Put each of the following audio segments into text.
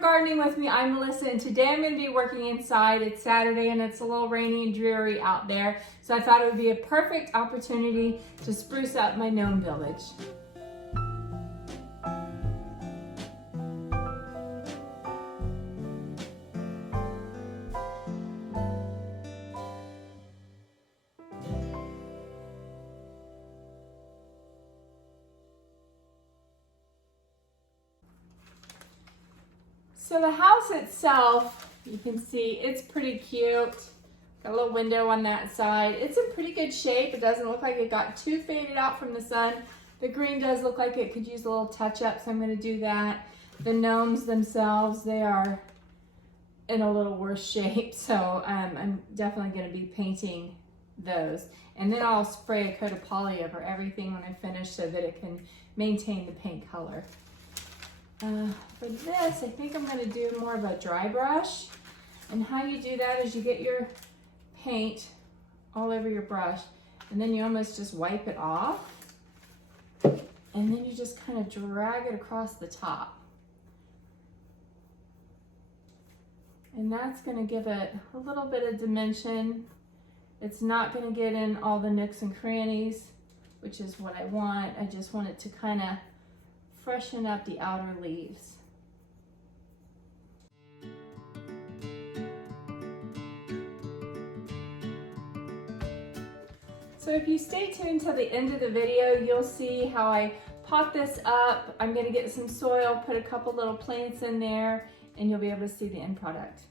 Gardening with me. I'm Melissa, and today I'm going to be working inside. It's Saturday and it's a little rainy and dreary out there, so I thought it would be a perfect opportunity to spruce up my Gnome Village. So the house itself, you can see it's pretty cute. Got a little window on that side. It's in pretty good shape. It doesn't look like it got too faded out from the sun. The green does look like it could use a little touch up, so I'm going to do that. The gnomes themselves, they are in a little worse shape, so I'm definitely going to be painting those. And then I'll spray a coat of poly over everything when I finish so that it can maintain the paint color. For this, I think I'm going to do more of a dry brush. And how you do that is you get your paint all over your brush, and then you almost just wipe it off. And then you just kind of drag it across the top. And that's going to give it a little bit of dimension. It's not going to get in all the nooks and crannies, which is what I want. I just want it to kind of freshen up the outer leaves. So if you stay tuned till the end of the video, you'll see how I pot this up. I'm going to get some soil, put a couple little plants in there, and you'll be able to see the end product.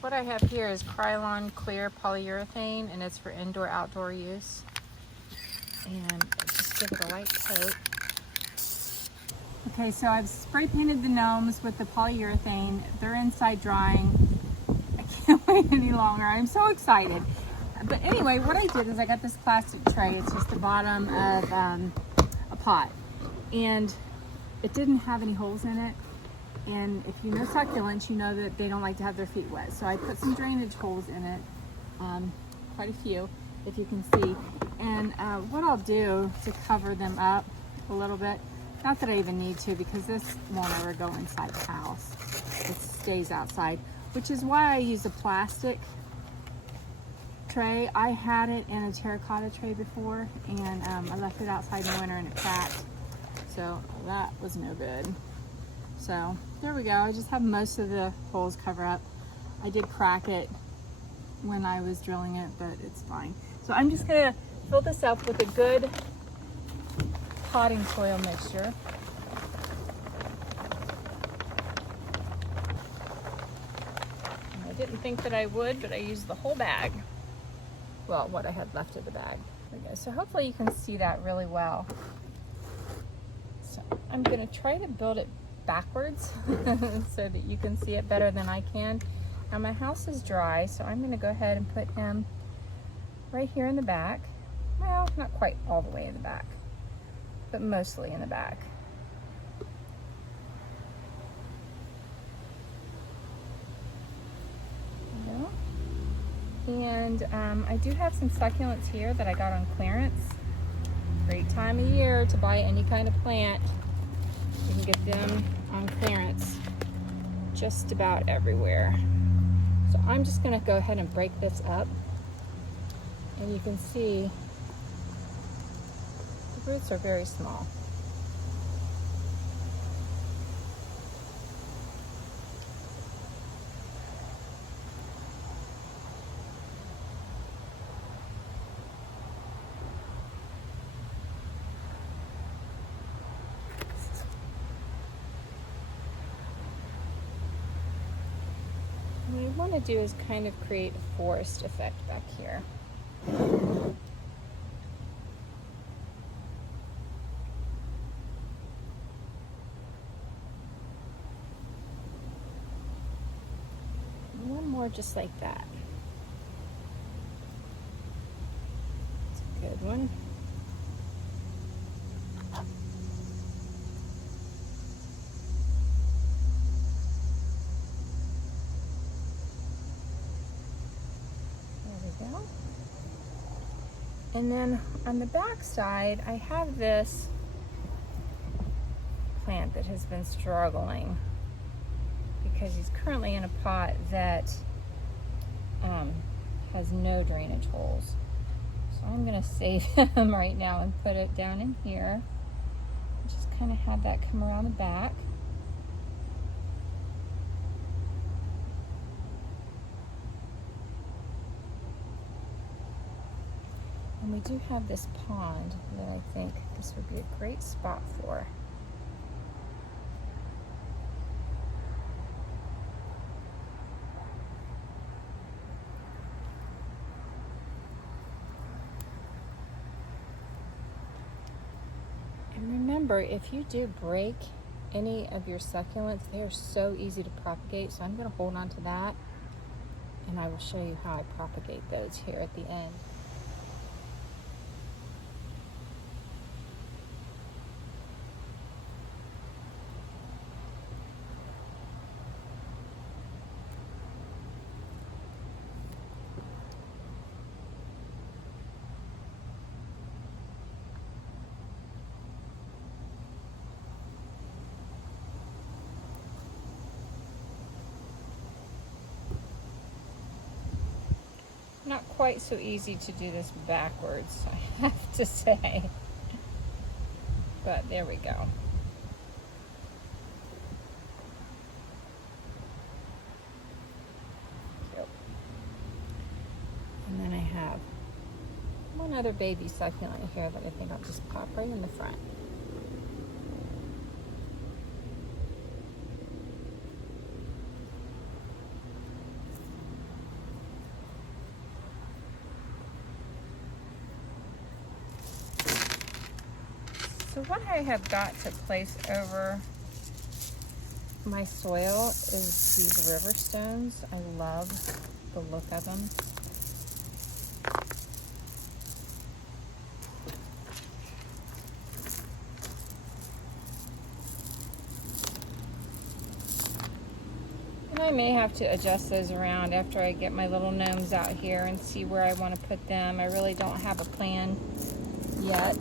What I have here is Krylon clear polyurethane, and it's for indoor-outdoor use. And just give it a light coat. Okay, so I've spray painted the gnomes with the polyurethane. They're inside drying. I can't wait any longer. I'm so excited. But anyway, what I did is I got this plastic tray. It's just the bottom of a pot. And it didn't have any holes in it. And if you know succulents, you know that they don't like to have their feet wet. So I put some drainage holes in it, quite a few, if you can see. And what I'll do to cover them up a little bit, not that I even need to, because this won't ever go inside the house. It stays outside, which is why I use a plastic tray. I had it in a terracotta tray before, and I left it outside in the winter and it cracked. So that was no good. So there we go. I just have most of the holes covered up. I did crack it when I was drilling it, but it's fine. So I'm just gonna fill this up with a good potting soil mixture. didn't think that I would, but I used the whole bag. Well, what I had left of the bag. Okay, so hopefully you can see that really well. So I'm gonna try to build it backwards so that you can see it better than I can. Now my house is dry, so I'm gonna go ahead and put him right here in the back. Well, not quite all the way in the back, but mostly in the back. And I do have some succulents here that I got on clearance. Great time of year to buy any kind of plant. You can get them on clearance just about everywhere. So I'm just gonna go ahead and break this up. And you can see the roots are very small. What I want to do is kind of create a forest effect back here. One more just like that. It's a good one. And then on the back side, I have this plant that has been struggling because he's currently in a pot that has no drainage holes. So I'm gonna save him right now and put it down in here. Just kind of have that come around the back. And we do have this pond that I think this would be a great spot for. And remember, if you do break any of your succulents, they are so easy to propagate. So I'm going to hold on to that, and I will show you how I propagate those here at the end. Not quite so easy to do this backwards, I have to say. But there we go. Cute. And then I have one other baby succulent here that I think I'll just pop right in the front. So what I have got to place over my soil is these river stones. I love the look of them. And I may have to adjust those around after I get my little gnomes out here and see where I want to put them. I really don't have a plan yet.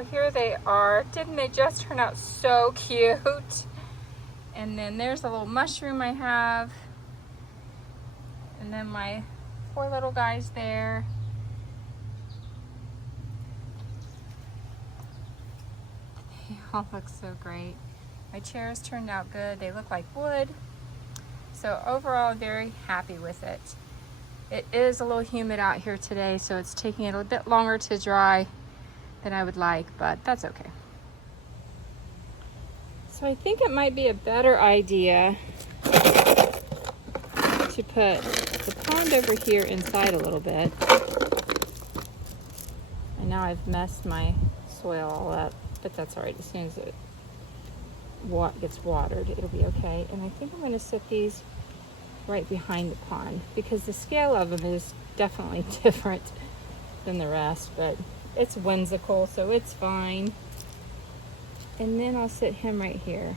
So here they are. Didn't they just turn out so cute? And then there's a little mushroom I have. And then my 4 little guys there. They all look so great. My chairs turned out good. They look like wood. So overall, very happy with it. It is a little humid out here today, so it's taking it a bit longer to dry than I would like, but that's okay. So I think it might be a better idea to put the pond over here inside a little bit. And now I've messed my soil all up, but that's all right. As soon as it gets watered, it'll be okay. And I think I'm going to set these right behind the pond because the scale of them is definitely different than the rest, but it's whimsical, so it's fine. And then I'll sit him right here.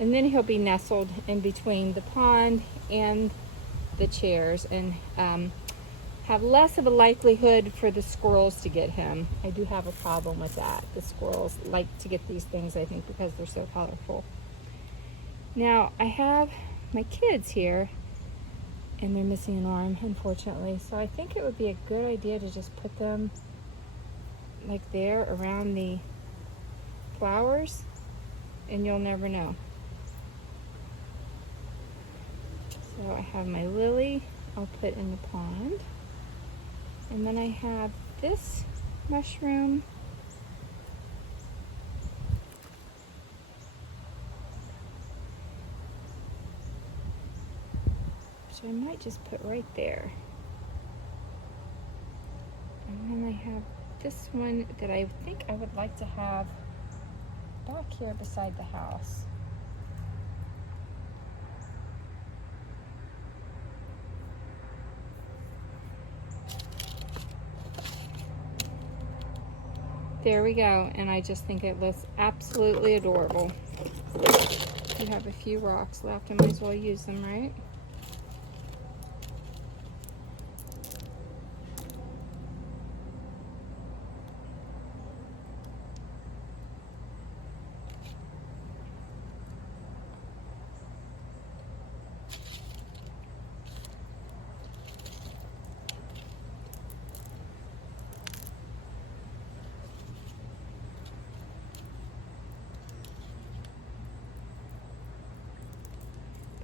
And then he'll be nestled in between the pond and the chairs and have less of a likelihood for the squirrels to get him. I do have a problem with that. The squirrels like to get these things, I think, because they're so colorful. Now, I have my kids here, and they're missing an arm, unfortunately. So I think it would be a good idea to just put them like there around the flowers, and you'll never know. So I have my lily I'll put in the pond. And then I have this mushroom. Which I might just put right there. And then I have this one that I think I would like to have back here beside the house. There we go, and I just think it looks absolutely adorable. You have a few rocks left, I might as well use them, right?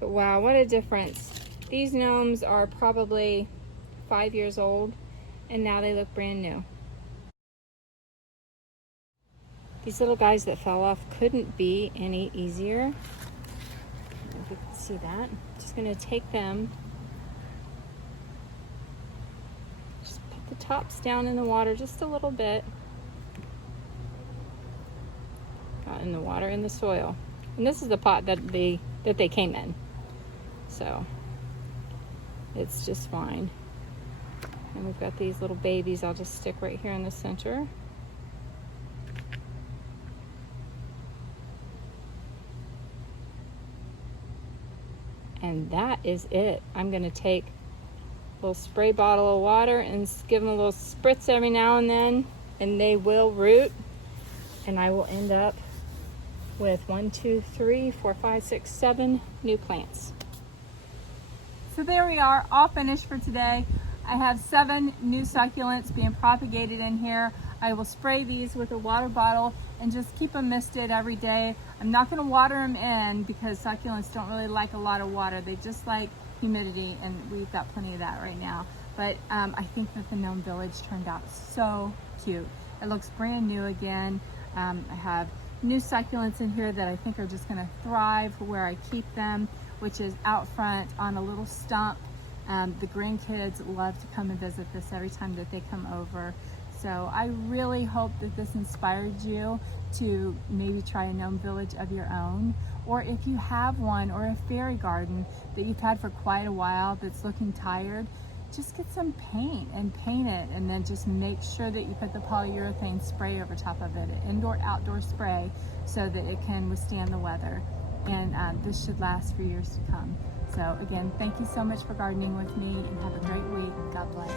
But wow, what a difference. These gnomes are probably 5 years old, and now they look brand new. These little guys that fell off couldn't be any easier. I don't know if you can see that. I'm just gonna take them, just put the tops down in the water just a little bit. Not in the water, in the soil. And this is the pot that they came in. So it's just fine. And we've got these little babies I'll just stick right here in the center. And that is it. I'm going to take a little spray bottle of water and give them a little spritz every now and then, and they will root. And I will end up with 1, 2, 3, 4, 5, 6, 7 new plants. So there we are, all finished for today. I have 7 new succulents being propagated in here. I will spray these with a water bottle and just keep them misted every day. I'm not going to water them in because succulents don't really like a lot of water. They just like humidity, and we've got plenty of that right now. But I think that the Gnome Village turned out so cute. It looks brand new again. I have new succulents in here that I think are just going to thrive where I keep them, which is out front on a little stump. The grandkids love to come and visit this every time that they come over. So I really hope that this inspired you to maybe try a Gnome Village of your own. Or if you have one, or a fairy garden that you've had for quite a while that's looking tired, just get some paint and paint it, and then just make sure that you put the polyurethane spray over top of it, an indoor-outdoor spray, so that it can withstand the weather. And this should last for years to come. So again, thank you so much for gardening with me, and have a great week. God bless.